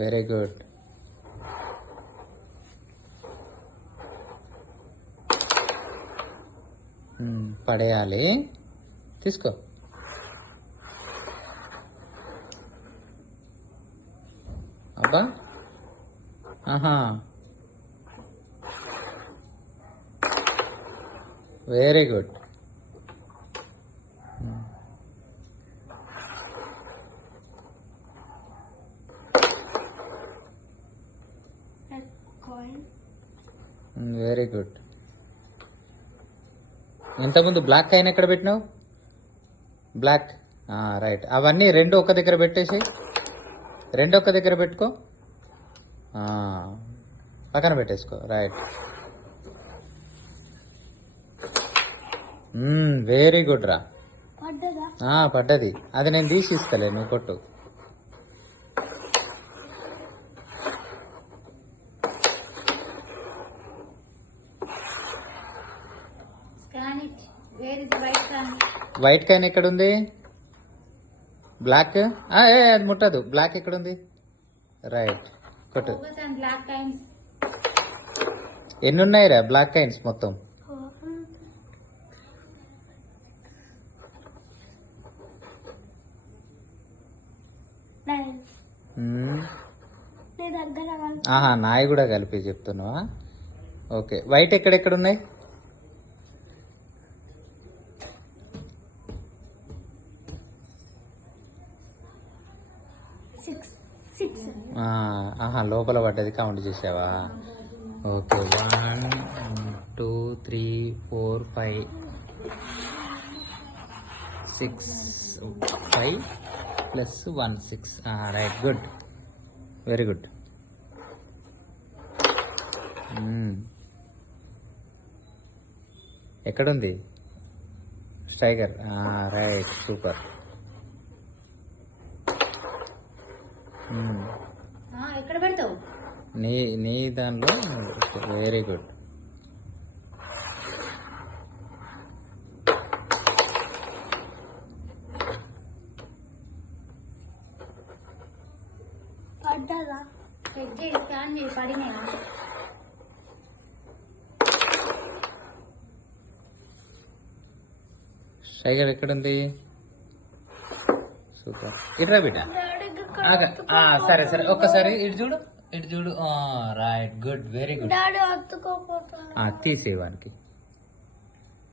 Very good. పడేయాలి. తీసుకో. అబ్బా. ఆహా, వెరీ గుడ్. Very good. ఇంతకుముందు బ్లాక్ కాయిన్ ఎక్కడ పెట్టినావు? బ్లాక్. రైట్. అవన్నీ రెండు ఒక దగ్గర పెట్టేసి, రెండు ఒక దగ్గర పెట్టుకో. పక్కన పెట్టేసుకో. రైట్. వెరీ గుడ్ రా. పడ్డది. అది నేను తీసి ఇస్తలే, నువ్వు కొట్టు. వైట్ కాయిన్ ఎక్కడ ఉంది? బ్లాక్. అది ముట్టదు. బ్లాక్ ఎక్కడ ఉంది? రైట్. కొట్టు. ఎన్ని ఉన్నాయిరా బ్లాక్ కాయిన్స్ మొత్తం? నాయి కూడా కలిపి చెప్తున్నావా? ఓకే. వైట్ ఎక్కడెక్కడ ఉన్నాయి? లోపల పడ్డది కౌంట్ చేసావా? Okay. 1 2 3 4 5 6 5 plus 1 6. Right. Good. Very good. ఎక్కడుంది స్ట్రైకర్? రైట్. సూపర్. ఎక్కడ పెడతావు? నీ దానిలో. Very good. స్ట్రైకర్ ఎక్కడుంది? సూపర్. ఇట్రా బిడ్డ. సరే సరే, ఒక్కసారి ఇటు చూడు, ఇటు చూడు. రైట్. గుడ్. Very good. తీసేవానికి.